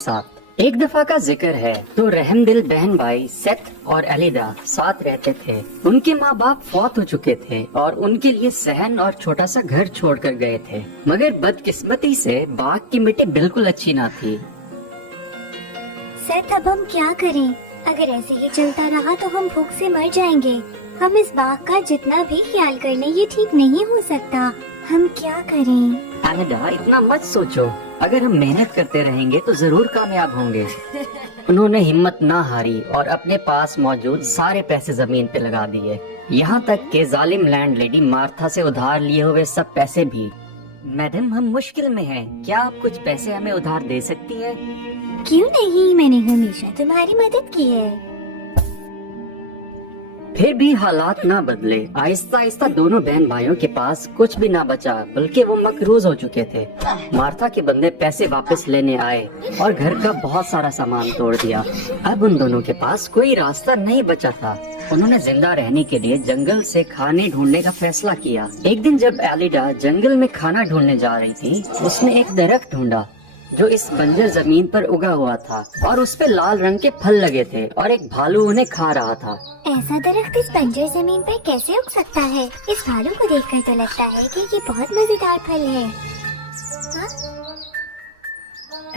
साथ एक दफा का जिक्र है तो रहमदिल बहन भाई सेथ और एलिडा साथ रहते थे। उनके माँ बाप फौत हो चुके थे और उनके लिए सहन और छोटा सा घर छोड़कर गए थे, मगर बदकिस्मती से बाग की मिट्टी बिल्कुल अच्छी ना थी। सेथ, अब हम क्या करें? अगर ऐसे ही चलता रहा तो हम भूख से मर जाएंगे। हम इस बाग का जितना भी ख्याल कर लें ये ठीक नहीं हो सकता। हम क्या करें? एलिडा, इतना मत सोचो। अगर हम मेहनत करते रहेंगे तो जरूर कामयाब होंगे। उन्होंने हिम्मत ना हारी और अपने पास मौजूद सारे पैसे जमीन पे लगा दिए, यहाँ तक कि जालिम लैंड लेडी मार्था से उधार लिए हुए सब पैसे भी। मैडम, हम मुश्किल में हैं, क्या आप कुछ पैसे हमें उधार दे सकती हैं? क्यों नहीं, मैंने हमेशा तुम्हारी मदद की है। फिर भी हालात ना बदले। आहिस्ता आहिस्ता दोनों बहन भाइयों के पास कुछ भी ना बचा, बल्कि वो मकरूज हो चुके थे। मार्था के बंदे पैसे वापस लेने आए और घर का बहुत सारा सामान तोड़ दिया। अब उन दोनों के पास कोई रास्ता नहीं बचा था। उन्होंने जिंदा रहने के लिए जंगल से खाने ढूंढने का फैसला किया। एक दिन जब एलिडा जंगल में खाना ढूंढने जा रही थी, उसने एक दरख्त ढूंढा जो इस बंजर जमीन पर उगा हुआ था और उस पे लाल रंग के फल लगे थे और एक भालू उन्हें खा रहा था। ऐसा दरख्त इस बंजर जमीन पर कैसे उग सकता है? इस भालू को देखकर तो लगता है कि ये बहुत मजेदार फल है।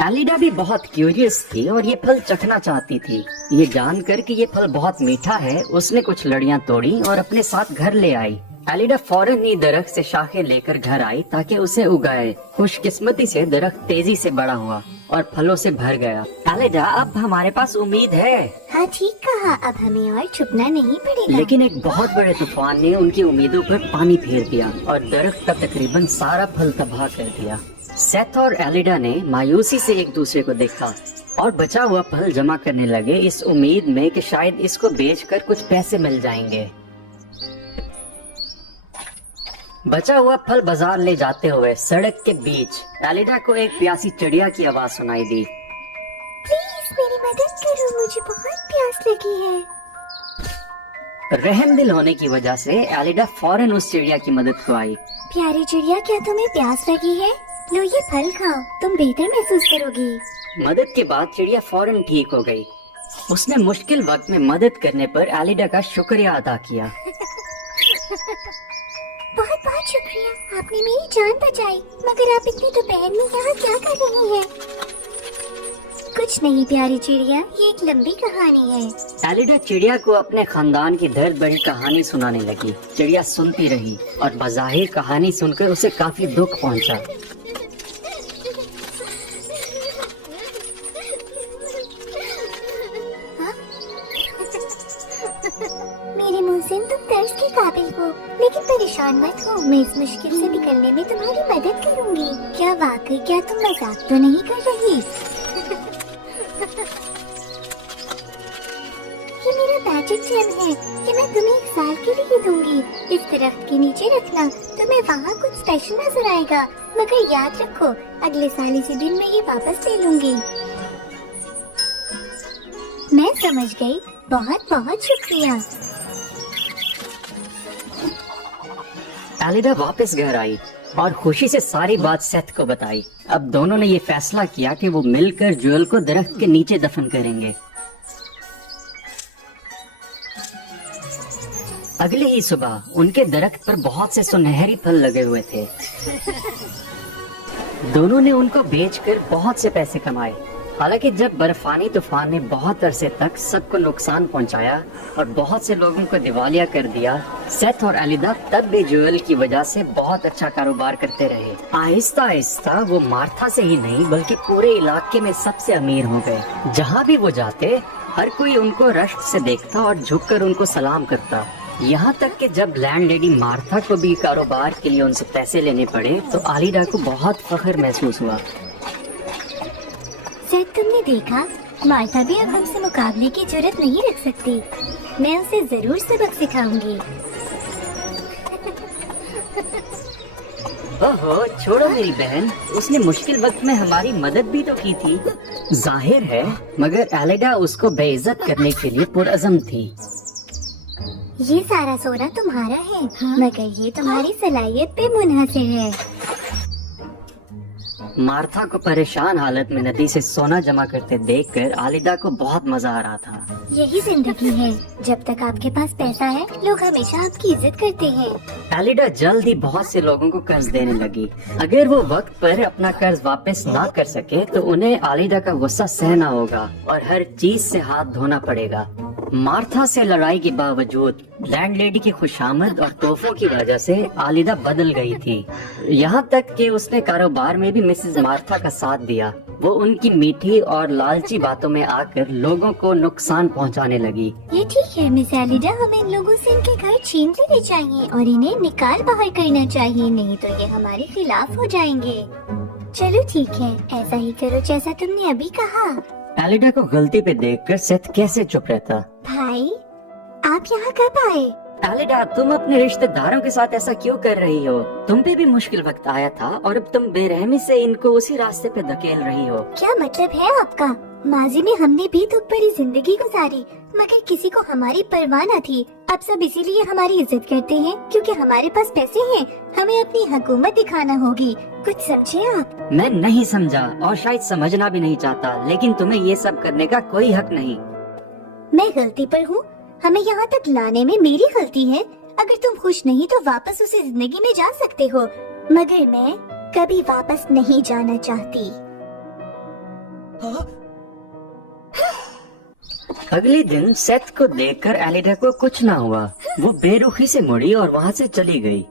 एलिडा भी बहुत क्यूरियस थी और ये फल चखना चाहती थी। ये जानकर कि ये फल बहुत मीठा है, उसने कुछ लड़ियां तोड़ी और अपने साथ घर ले आई। एलिडा फौरन ही दरख्त से शाखें लेकर घर आई ताकि उसे उगाए। खुशकिस्मती से दरख्त तेजी से बड़ा हुआ और फलों से भर गया। एलिडा, अब हमारे पास उम्मीद है। हाँ, ठीक कहा। अब हमें और छुपना नहीं पड़ेगा। लेकिन एक बहुत बड़े तूफान ने उनकी उम्मीदों पर पानी फेर दिया और दरख्त का तकरीबन सारा फल तबाह कर दिया। सेथ और एलिडा ने मायूसी से एक दूसरे को देखा और बचा हुआ फल जमा करने लगे, इस उम्मीद में कि शायद इसको बेचकर कुछ पैसे मिल जाएंगे। बचा हुआ फल बाजार ले जाते हुए सड़क के बीच एलिडा को एक प्यासी चिड़िया की आवाज सुनाई दी। प्लीज मेरी मदद करो, मुझे बहुत प्यास लगी है। रहमदिल होने की वजह से एलिडा फौरन उस चिड़िया की मदद को आई। प्यारी चिड़िया, क्या तुम्हें प्यास लगी है? लो ये फल खाओ, तुम बेहतर महसूस करोगी। मदद के बाद चिड़िया फौरन ठीक हो गई। उसने मुश्किल वक्त में मदद करने पर एलिडा का शुक्रिया अदा किया। बहुत बहुत शुक्रिया, आपने मेरी जान बचाई। मगर आप इतनी दोपहर में यहाँ क्या कर रही हैं? कुछ नहीं प्यारी चिड़िया, ये एक लंबी कहानी है। एलिडा चिड़िया को अपने खानदान की दर्द भरी कहानी सुनाने लगी। चिड़िया सुनती रही और बज़ाहिर कहानी सुनकर उसे काफी दुख पहुंचा। मेरे मुहसिन, तुम दर्द के काबिल हो, लेकिन परेशान मत हो। मैं इस मुश्किल से निकलने में तुम्हारी मदद करूंगी। क्या वाकई? क्या तुम मजाक तो नहीं कर रही? ये मेरा मैजिक जेम है कि मैं तुम्हें 1 साल के लिए दूंगी। इस दरख्त के नीचे रखना, तुम्हें वहाँ कुछ स्पेशल नजर आएगा। मगर याद रखो, अगले साल इसी दिन में ये वापस ले लूंगी। मैं समझ गई, बहुत बहुत शुक्रिया। एलिडा वापस घर आई और खुशी से सारी बात सेथ को बताई। अब दोनों ने ये फैसला किया कि वो मिलकर ज्वेल को दरख्त के नीचे दफन करेंगे। अगले ही सुबह उनके दरख्त पर बहुत से सुनहरी फल लगे हुए थे। दोनों ने उनको बेचकर बहुत से पैसे कमाए। हालांकि जब बर्फानी तूफान ने बहुत अरसे तक सबको नुकसान पहुंचाया और बहुत से लोगों को दिवालिया कर दिया, सेथ और एलिडा तब भी ज्वेल की वजह से बहुत अच्छा कारोबार करते रहे। आहिस्ता आहिस्ता वो मार्था से ही नहीं बल्कि पूरे इलाके में सबसे अमीर हो गए। जहाँ भी वो जाते, हर कोई उनको रश्क से देखता और झुककर उनको सलाम करता। यहाँ तक कि जब लैंड लेडी मार्था को भी कारोबार के लिए उनसे पैसे लेने पड़े तो एलिडा को बहुत फख्र महसूस हुआ। सेथ, तुमने देखा, मार्था भी अब हमसे मुकाबले की जरूरत नहीं रख सकती। मैं उसे जरूर सबक सिखाऊंगी। ओहो, छोड़ो मेरी बहन, उसने मुश्किल वक्त में हमारी मदद भी तो की थी। जाहिर है, मगर एलिडा उसको बेइज्जत करने के लिए पुरअज़म थी। ये सारा सोना तुम्हारा है, मगर ये तुम्हारी सलाहियत पे मुनहसर है। मार्था को परेशान हालत में नदी से सोना जमा करते देखकर आलिदा को बहुत मजा आ रहा था। यही जिंदगी है, जब तक आपके पास पैसा है लोग हमेशा आपकी इज्जत करते हैं। आलिदा जल्द ही बहुत से लोगों को कर्ज देने लगी। अगर वो वक्त पर अपना कर्ज वापस ना कर सके तो उन्हें आलिदा का गुस्सा सहना होगा और हर चीज से हाथ धोना पड़ेगा। मार्था से लड़ाई के बावजूद लैंडलेडी की खुशामद और तोहफों की वजह से आलिदा बदल गई थी। यहाँ तक कि उसने कारोबार में भी मिसेस मार्था का साथ दिया। वो उनकी मीठी और लालची बातों में आकर लोगों को नुकसान पहुँचाने लगी। ये ठीक है मिस एलिडा, हमें इन लोगों से इनके घर छीन लेने चाहिए और इन्हें निकाल बाहर करना चाहिए, नहीं तो ये हमारे खिलाफ हो जाएंगे। चलो ठीक है, ऐसा ही करो जैसा तुमने अभी कहा। एलिडा को गलती पे देखकर सेथ कैसे चुप रहता। भाई, आप यहाँ कब आए? एलिडा, तुम अपने रिश्तेदारों के साथ ऐसा क्यों कर रही हो? तुम पे भी मुश्किल वक्त आया था और अब तुम बेरहमी से इनको उसी रास्ते पे धकेल रही हो। क्या मतलब है आपका? माजी में हमने भी दुख भरी जिंदगी गुजारी, मगर किसी को हमारी परवाह न थी। अब सब इसीलिए हमारी इज्जत करते हैं क्योंकि हमारे पास पैसे हैं। हमें अपनी हुकूमत दिखाना होगी, कुछ समझे आप? मैं नहीं समझा और शायद समझना भी नहीं चाहता, लेकिन तुम्हें ये सब करने का कोई हक नहीं। मैं गलती पर हूँ, हमें यहाँ तक लाने में मेरी गलती है। अगर तुम खुश नहीं तो वापस उसी जिंदगी में जा सकते हो, मगर मैं कभी वापस नहीं जाना चाहती। अगले दिन सेथ को देखकर एलिडा को कुछ ना हुआ। वो बेरुखी से मुड़ी और वहाँ से चली गई।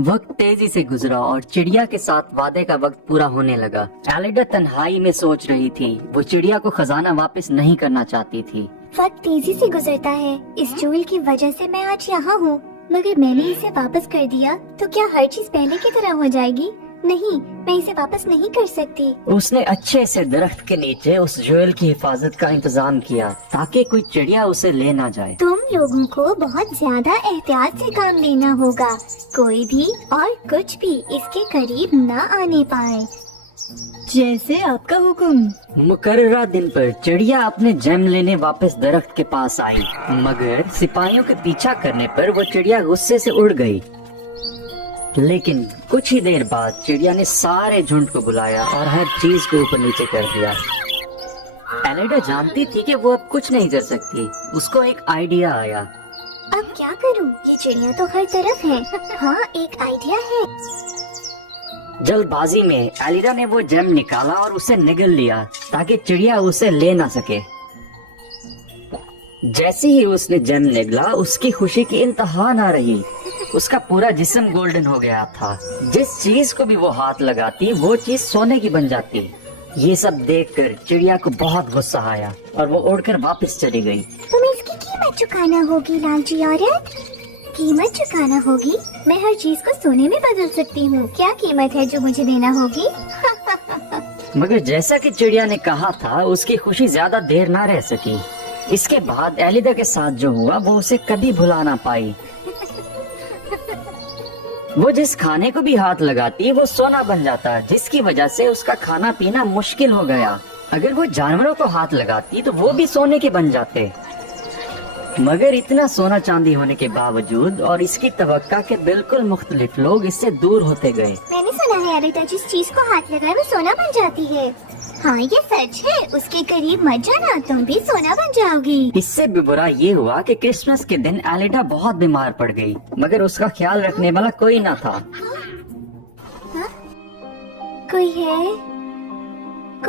वक्त तेजी से गुजरा और चिड़िया के साथ वादे का वक्त पूरा होने लगा। एलिडा तन्हाई में सोच रही थी। वो चिड़िया को खजाना वापस नहीं करना चाहती थी। वक्त तेजी से गुजरता है, इस चूल की वजह से मैं आज यहाँ हूँ, मगर मैंने इसे वापस कर दिया तो क्या हर चीज पहले की तरह हो जाएगी? नहीं, मैं इसे वापस नहीं कर सकती। उसने अच्छे से दरख्त के नीचे उस ज्वेल की हिफाजत का इंतजाम किया ताकि कोई चिड़िया उसे ले ना जाए। तुम लोगों को बहुत ज्यादा एहतियात से काम लेना होगा, कोई भी और कुछ भी इसके करीब न आने पाए। जैसे आपका हुक्म। मुकर्ररा दिन पर चिड़िया अपने जैम लेने वापस दरख्त के पास आई, मगर सिपाहियों के पीछा करने पर वो चिड़िया गुस्से से उड़ गई। लेकिन कुछ ही देर बाद चिड़िया ने सारे झुंड को बुलाया और हर चीज को ऊपर नीचे कर दिया। एलिडा जानती थी कि वो अब कुछ नहीं कर सकती। उसको एक आइडिया आया। अब क्या करूं? ये चिड़िया तो हर तरफ है। हाँ, एक आइडिया है। जल्दबाजी में एलिडा ने वो जेम निकाला और उसे निगल लिया ताकि चिड़िया उसे ले ना सके। जैसे ही उसने जेम निगला, उसकी खुशी की इंतहा ना रही। उसका पूरा जिस्म गोल्डन हो गया था। जिस चीज को भी वो हाथ लगाती वो चीज सोने की बन जाती। ये सब देखकर चिड़िया को बहुत गुस्सा आया और वो उड़कर वापस चली गई। तुम्हें इसकी कीमत चुकाना होगी लालची औरत, कीमत चुकाना होगी। मैं हर चीज को सोने में बदल सकती हूँ। क्या कीमत है जो मुझे देना होगी? मगर जैसा कि चिड़िया ने कहा था, उसकी खुशी ज्यादा देर ना रह सकी। इसके बाद एलिडा के साथ जो हुआ वो उसे कभी भुला ना पाई। वो जिस खाने को भी हाथ लगाती वो सोना बन जाता, जिसकी वजह से उसका खाना पीना मुश्किल हो गया। अगर वो जानवरों को हाथ लगाती तो वो भी सोने के बन जाते। मगर इतना सोना चांदी होने के बावजूद और इसकी तवक्का के बिल्कुल मुख्तलिफ लोग इससे दूर होते गए। मैंने सुना है एलिडा जिस चीज को हाथ लगाए वो सोना बन जाती है। हाँ, ये सच है। उसके करीब मत जाना, तुम भी सोना बन जाओगी। इससे भी बुरा ये हुआ कि क्रिसमस के दिन एलिडा बहुत बीमार पड़ गई, मगर उसका ख्याल रखने वाला कोई न था। हाँ? कोई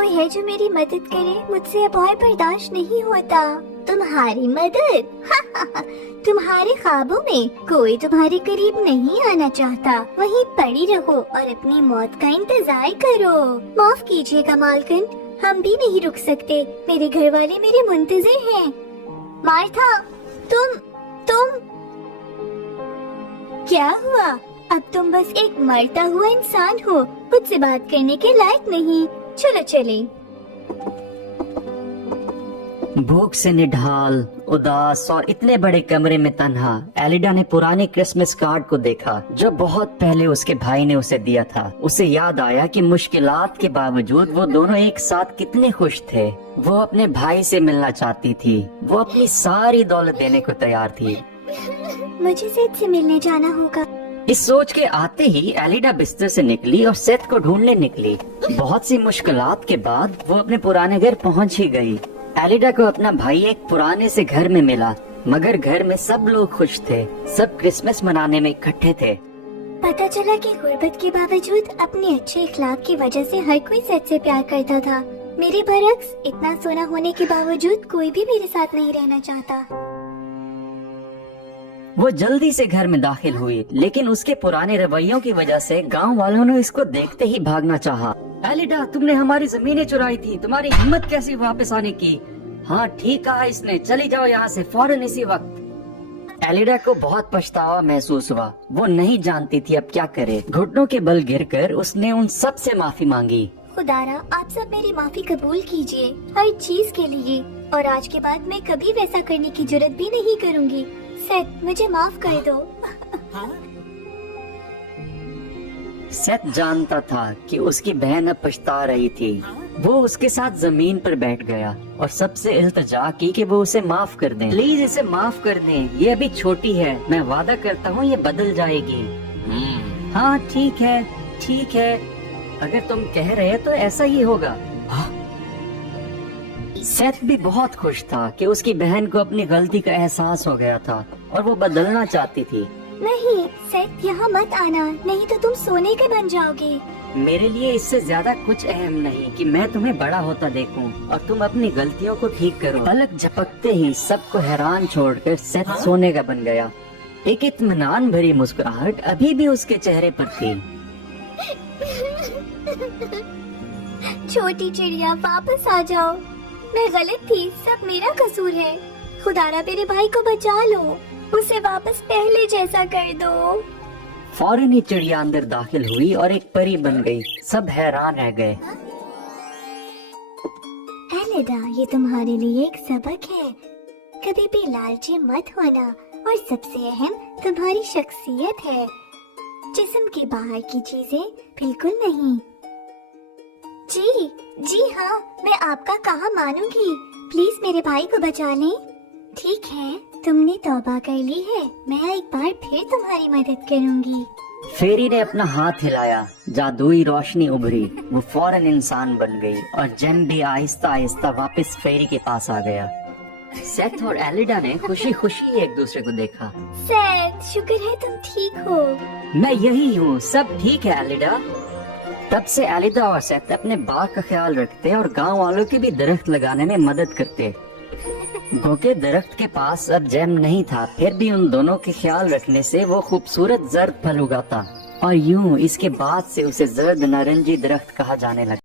है जो मेरी मदद करे। मुझसे अब और बर्दाश्त नहीं होता। तुम्हारी मदद? तुम्हारे ख्वाबों में कोई तुम्हारे करीब नहीं आना चाहता। वहीं पड़ी रहो और अपनी मौत का इंतजार करो। माफ कीजिएगा मालकिन, हम भी नहीं रुक सकते। मेरे घर वाले मेरे मुंतजिर हैं। मार्था, तुम क्या हुआ? अब तुम बस एक मरता हुआ इंसान हो, मुझसे बात करने के लायक नहीं। चलो चले। भूख से निढाल, उदास और इतने बड़े कमरे में तन्हा एलिडा ने पुराने क्रिसमस कार्ड को देखा जो बहुत पहले उसके भाई ने उसे दिया था। उसे याद आया कि मुश्किलात के बावजूद वो दोनों एक साथ कितने खुश थे। वो अपने भाई से मिलना चाहती थी। वो अपनी सारी दौलत देने को तैयार थी। मुझे सेठ से मिलने जाना होगा। इस सोच के आते ही एलिडा बिस्तर से निकली और सेथ को ढूंढने निकली। बहुत सी मुश्किलात के बाद वो अपने पुराने घर पहुंच ही गई। एलिडा को अपना भाई एक पुराने से घर में मिला, मगर घर में सब लोग खुश थे। सब क्रिसमस मनाने में इकट्ठे थे। पता चला कि गुर्बत के बावजूद अपने अच्छे इखलाक की वजह से हर कोई सेथ से प्यार करता था। मेरे बरक्स इतना सोना होने के बावजूद कोई भी मेरे साथ नहीं रहना चाहता। वो जल्दी से घर में दाखिल हुई, लेकिन उसके पुराने रवैयों की वजह से गांव वालों ने इसको देखते ही भागना चाहा। एलिडा, तुमने हमारी जमीनें चुराई थी, तुम्हारी हिम्मत कैसी वापस आने की? हाँ ठीक कहा इसने, चली जाओ यहाँ से फौरन इसी वक्त। एलिडा को बहुत पछतावा महसूस हुआ। वो नहीं जानती थी अब क्या करे। घुटनों के बल गिरकर उसने उन सब से माफी मांगी। खुदारा, आप सब मेरी माफी कबूल कीजिए हर चीज के लिए, और आज के बाद मैं कभी वैसा करने की जुर्रत भी नहीं करूँगी। सेथ, मुझे माफ कर दो। सेथ जानता था कि उसकी बहन अब पछता रही थी। वो उसके साथ जमीन पर बैठ गया और सबसे इल्तिजा की कि वो उसे माफ कर दें। प्लीज इसे माफ कर दें, ये अभी छोटी है, मैं वादा करता हूँ ये बदल जाएगी। हाँ ठीक है, अगर तुम कह रहे तो ऐसा ही होगा। सेथ भी बहुत खुश था कि उसकी बहन को अपनी गलती का एहसास हो गया था और वो बदलना चाहती थी। नहीं सेथ, यहाँ मत आना, नहीं तो तुम सोने के बन जाओगे। मेरे लिए इससे ज्यादा कुछ अहम नहीं कि मैं तुम्हें बड़ा होता देखूं और तुम अपनी गलतियों को ठीक करो। पलक झपकते ही सबको हैरान छोड़कर सेथ सोने का बन गया। एक इत्मीनान भरी मुस्कुराहट अभी भी उसके चेहरे पर थी। छोटी चिड़िया, वापस आ जाओ। मैं गलत थी, सब मेरा कसूर है। खुदारा, मेरे भाई को बचा लो, उसे वापस पहले जैसा कर दो। फौरन ही चिड़िया अंदर दाखिल हुई और एक परी बन गई। सब हैरान रह गए। एलिडा, ये तुम्हारे लिए एक सबक है। कभी भी लालची मत होना, और सबसे अहम तुम्हारी शख्सियत है, जिस्म के बाहर की चीजें बिल्कुल नहीं। जी हाँ, मैं आपका कहा मानूंगी। प्लीज मेरे भाई को बचा लें। ठीक है, तुमने तौबा कर ली है, मैं एक बार फिर तुम्हारी मदद करूंगी। फेरी ने अपना हाथ हिलाया, जादुई रोशनी उभरी। वो फौरन इंसान बन गई और जेम भी आहिस्ता आहिस्ता वापस फेरी के पास आ गया। सेथ और एलिडा ने खुशी खुशी एक दूसरे को देखा। सेथ, शुक्र है तुम ठीक हो। मैं यही हूँ, सब ठीक है एलिडा। तब से एलिडा और सेथ अपने बाग का ख्याल रखते और गांव वालों की भी दरख्त लगाने में मदद करते। गोके दरख्त के पास अब जैम नहीं था, फिर भी उन दोनों के ख्याल रखने से वो खूबसूरत जर्द फल उगाता और यूं इसके बाद से उसे जर्द नारंगी दरख्त कहा जाने लगा।